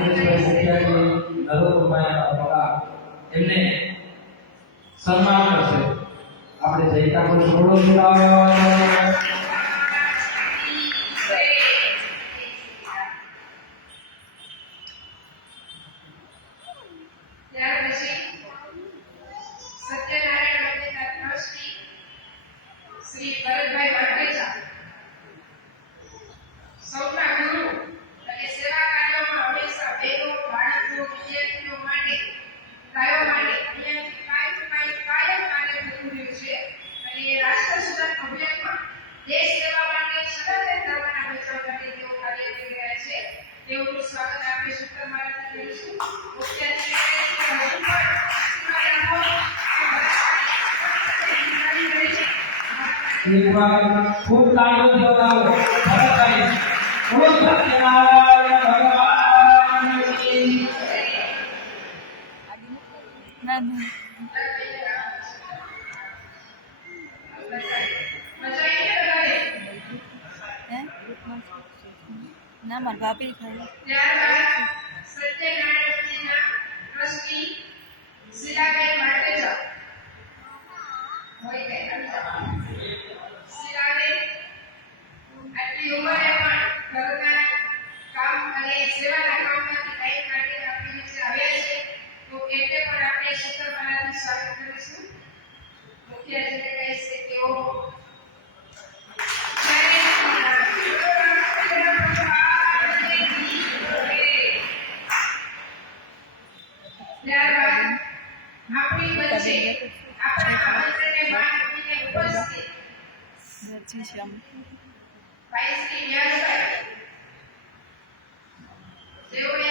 અમરેશભાઈ મુખિયાજી નરોત્તમભાઈ પગાર એમને સન્માન કરશે. આપણે જયતા પર છોડો છોડાવ્યો શ્રી ભરતભાઈ વાટેચા સૌના ગુરુ અને સેવા કાર્યોમાં હંમેશા બહેનો, બાળકો, વિદ્યાર્થીઓ માટે ગાયો માટે અહીંયાથી કાયમ કાર્ય થતું રહ્યું છે અને રાષ્ટ્ર સુધાર અભિયાનમાં દેશ સેવા માટે સનાતન ધર્મના બચાવ માટે તેઓ કાર્ય કરી રહ્યા છે. તેઓનું સ્વાગત આપણે સૂત્ર માર્ગથી કરીશું. મુખ્ય ખૂબ તાળીઓ બજાવો ભરતભાઈ બોલ સત્યનારાયણ ભગવાનની ના માર ભાભી ખાય. ત્યારબાદ સત્યનારાયણજીના ટ્રસ્ટી શીલાબેન વાટેચા હોય કે શીલાબેન આટલી ઉંમરે પણ ઘરના કામ અને સેવાના કામમાંથી કંઈ કાઢી આપણી નીચે આવ્યા છે તો એટલે પણ આપણે સત્યનારાયણનું સ્વાગત કરીશું. મુખ્યજીને કહીશે તેઓ ત્યારબાદ આપણી વચ્ચે આપણા આમંત્રણને માન આપીને ઉપસ્થિત ભાઈ શ્રી વ્યાસભાઈ તેઓએ